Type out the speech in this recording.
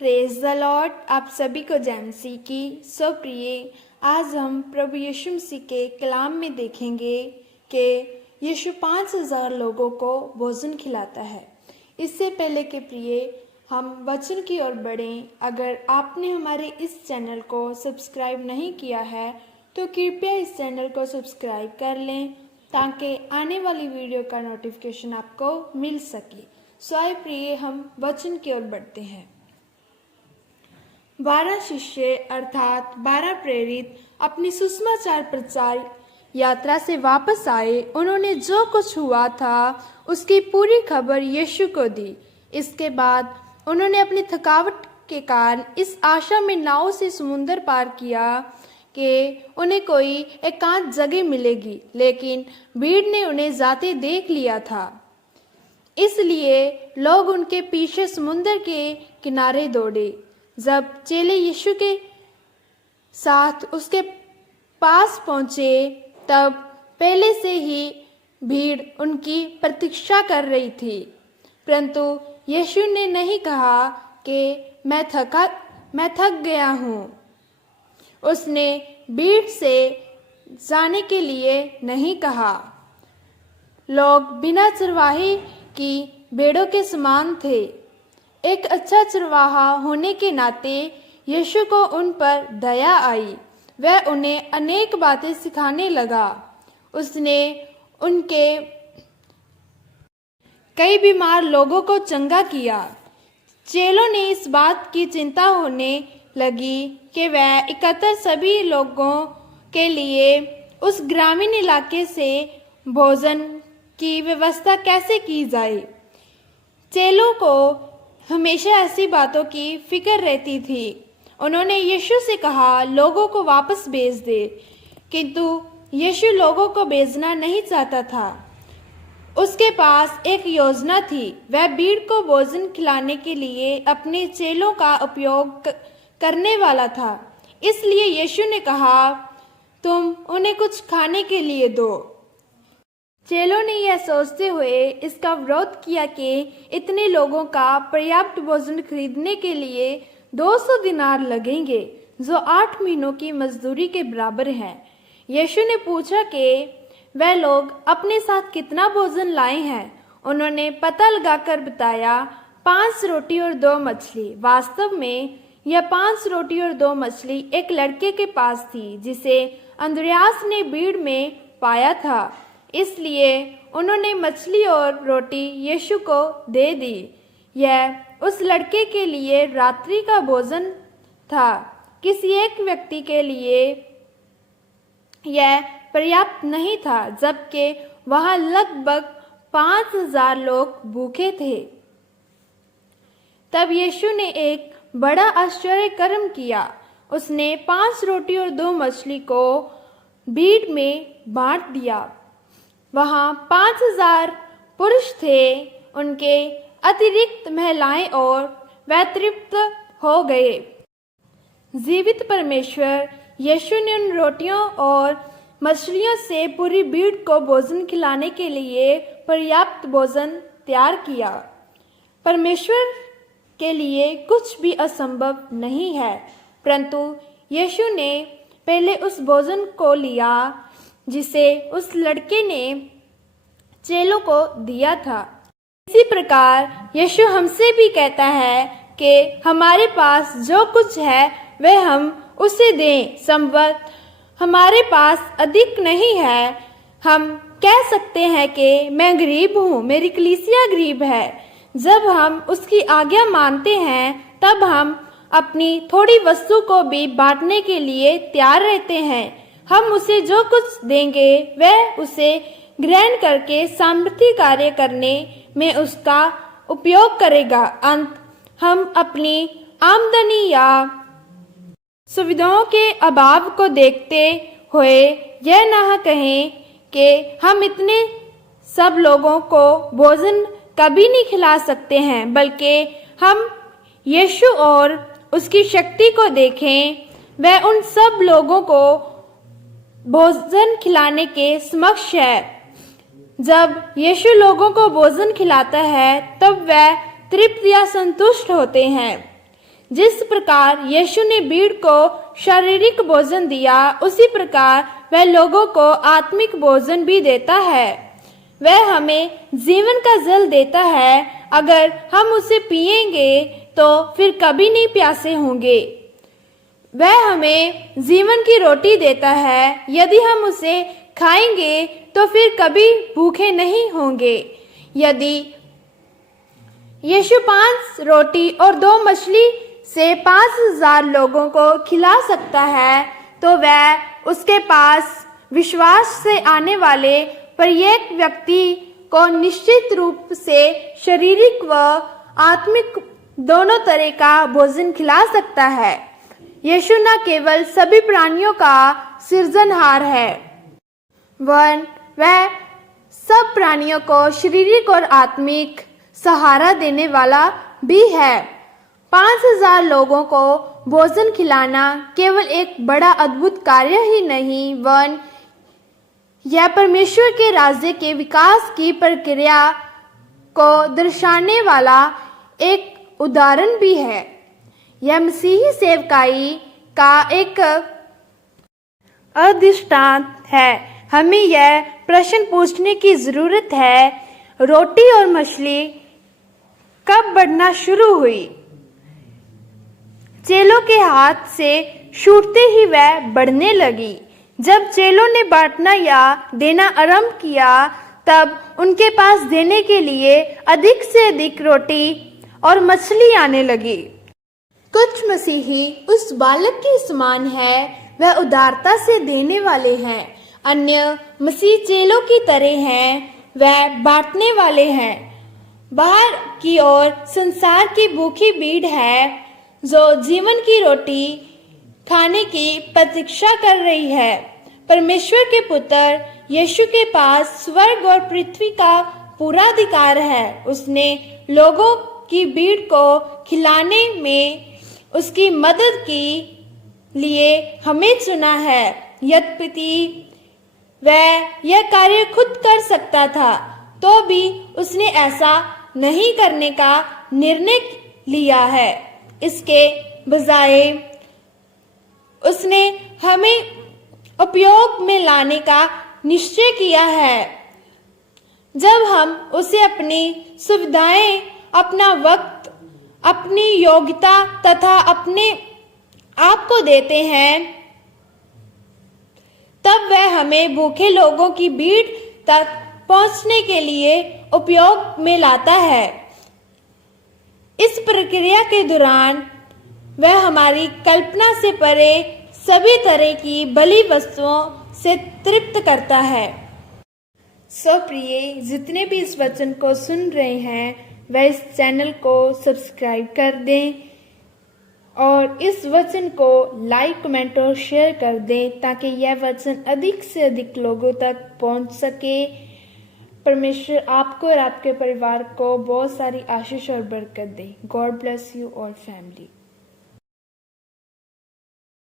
Praise the Lord. आप सभी को जय मसीह की प्रिय। आज हम प्रभु यीशु मसीह के कलाम में देखेंगे कि यीशु 5000 लोगों को भोजन खिलाता है। इससे पहले के प्रिय हम वचन की ओर बढ़ें। अगर आपने हमारे इस चैनल को सब्सक्राइब नहीं किया है तो कृपया इस चैनल को सब्सक्राइब कर लें ताकि आने वाली वीडियो का नोटिफिकेशन आपको मिल सके। आइए प्रिय हम वचन की ओर बढ़ते हैं। 12 शिष्य अर्थात 12 प्रेरित अपनी सुसमाचार प्रचार यात्रा से वापस आए। उन्होंने जो कुछ हुआ था उसकी पूरी खबर यीशु को दी। इसके बाद उन्होंने अपनी थकावट के कारण इस आशा में नाव से समुद्र पार किया कि उन्हें कोई एकांत जगह मिलेगी, लेकिन भीड़ ने उन्हें जाते देख लिया था। इसलिए लोग उनके पीछे समुद्र के किनारे दौड़े। जब चेले यीशु के साथ उसके पास पहुंचे तब पहले से ही भीड़ उनकी प्रतीक्षा कर रही थी, परंतु यीशु ने नहीं कहा कि मैं थक गया हूँ। उसने भीड़ से जाने के लिए नहीं कहा। लोग बिना चरवाहे की भेड़ों के समान थे। एक अच्छा चरवाहा होने के नाते यीशु को उन पर दया आई। वह उन्हें अनेक बातें सिखाने लगा। उसने उनके कई बीमार लोगों को चंगा किया। चेलों ने इस बात की चिंता होने लगी कि वह इकट्ठे सभी लोगों के लिए उस ग्रामीण इलाके से भोजन की व्यवस्था कैसे की जाए। चेलों को हमेशा ऐसी बातों की फिक्र रहती थी। उन्होंने यीशु से कहा, लोगों को वापस भेज दे, किंतु यीशु लोगों को भेजना नहीं चाहता था। उसके पास एक योजना थी। वह भीड़ को भोजन खिलाने के लिए अपने चेलों का उपयोग करने वाला था। इसलिए यीशु ने कहा, तुम उन्हें कुछ खाने के लिए दो। चेलों ने यह सोचते हुए इसका विरोध किया कि इतने लोगों का पर्याप्त भोजन खरीदने के लिए 200 दिनार लगेंगे, जो 8 महीनों की मजदूरी के बराबर है। यीशु ने पूछा कि वह लोग अपने साथ कितना भोजन लाए हैं। उन्होंने पता लगाकर बताया, 5 रोटी और 2 मछली। वास्तव में यह 5 रोटी और 2 मछली एक लड़के के पास थी जिसे अंद्रयास ने भीड़ में पाया था। इसलिए उन्होंने मछली और रोटी यीशु को दे दी। यह उस लड़के के लिए रात्रि का भोजन था। किसी एक व्यक्ति के लिए यह पर्याप्त नहीं था, जबकि वहां लगभग 5000 लोग भूखे थे। तब यीशु ने एक बड़ा आश्चर्य कर्म किया। उसने 5 रोटी और 2 मछली को भीड़ में बांट दिया। वहां 5000 पुरुष थे। उनके अतिरिक्त महिलाएं और वे तृप्त हो गए। जीवित परमेश्वर यीशु ने उन रोटियों और मछलियों से पूरी भीड़ को भोजन खिलाने के लिए पर्याप्त भोजन तैयार किया। परमेश्वर के लिए कुछ भी असंभव नहीं है, परंतु यीशु ने पहले उस भोजन को लिया जिसे उस लड़के ने चेलों को दिया था। इसी प्रकार यीशु हमसे भी कहता है कि हमारे पास जो कुछ है वह हम उसे दें। संभव हमारे पास अधिक नहीं है। हम कह सकते हैं कि मैं गरीब हूँ, मेरी कलीसिया गरीब है। जब हम उसकी आज्ञा मानते हैं तब हम अपनी थोड़ी वस्तु को भी बांटने के लिए तैयार रहते हैं। हम उसे जो कुछ देंगे वह उसे ग्रहण करके सामर्थ्य कार्य करने में उसका उपयोग करेगा। हम अपनी आमदनी या सुविधाओं के अभाव को देखते हुए यह ना कहें कि हम इतने सब लोगों को भोजन कभी नहीं खिला सकते हैं, बल्कि हम यीशु और उसकी शक्ति को देखें। वह उन सब लोगों को भोजन खिलाने के समक्ष है। जब यीशु लोगों को भोजन खिलाता है तब वह तृप्त या संतुष्ट होते हैं। जिस प्रकार यीशु ने भीड़ को शारीरिक भोजन दिया, उसी प्रकार वह लोगों को आत्मिक भोजन भी देता है। वह हमें जीवन का जल देता है। अगर हम उसे पिएंगे तो फिर कभी नहीं प्यासे होंगे। वह हमें जीवन की रोटी देता है। यदि हम उसे खाएंगे तो फिर कभी भूखे नहीं होंगे। यदि यीशु 5 रोटी और 2 मछली से 5,000 लोगों को खिला सकता है, तो वह उसके पास विश्वास से आने वाले प्रत्येक व्यक्ति को निश्चित रूप से शारीरिक व आत्मिक दोनों तरह का भोजन खिला सकता है। यीशु न केवल सभी प्राणियों का सृजनहार है, वह सब प्राणियों को शारीरिक और आत्मिक सहारा देने वाला भी है। 5,000 लोगों को भोजन खिलाना केवल एक बड़ा अद्भुत कार्य ही नहीं, वरन यह परमेश्वर के राज्य के विकास की प्रक्रिया को दर्शाने वाला एक उदाहरण भी है। यह मसीही सेवकाई का एक अधिष्ठान है। हमें यह प्रश्न पूछने की जरूरत है, रोटी और मछली कब बढ़ना शुरू हुई? चेलों के हाथ से छूटते ही वह बढ़ने लगी। जब चेलों ने बांटना या देना आरंभ किया, तब उनके पास देने के लिए अधिक से अधिक रोटी और मछली आने लगी। कुछ मसीही उस बालक के समान है, वह उदारता से देने वाले हैं। अन्य मसीह चेलों की तरह हैं, वह बांटने वाले हैं। बाहर की ओर संसार की भूखी भीड़ है, जो जीवन की रोटी खाने की प्रतीक्षा कर रही है। परमेश्वर के पुत्र यीशु के पास स्वर्ग और पृथ्वी का पूरा अधिकार है। उसने लोगों की भीड़ को खिलाने में उसकी मदद के लिए हमें चुना है। यद्यपि वह यह कार्य खुद कर सकता था, तो भी उसने ऐसा नहीं करने का निर्णय लिया है। इसके बजाय उसने हमें उपयोग में लाने का निश्चय किया है। जब हम उसे अपनी सुविधाएं, अपना वक्त, अपनी योग्यता तथा अपने आप को देते हैं, तब वह हमें भूखे लोगों की भीड़ तक पहुंचने के लिए उपयोग में लाता है। इस प्रक्रिया के दौरान वह हमारी कल्पना से परे सभी तरह की बलि वस्तुओं से तृप्त करता है। प्रिय, जितने भी इस वचन को सुन रहे हैं, वह इस चैनल को सब्सक्राइब कर दें और इस वचन को लाइक, कमेंट और शेयर कर दें, ताकि यह वचन अधिक से अधिक लोगों तक पहुंच सके। परमेश्वर आपको और आपके परिवार को बहुत सारी आशीष और बरकत दे। God bless you all family.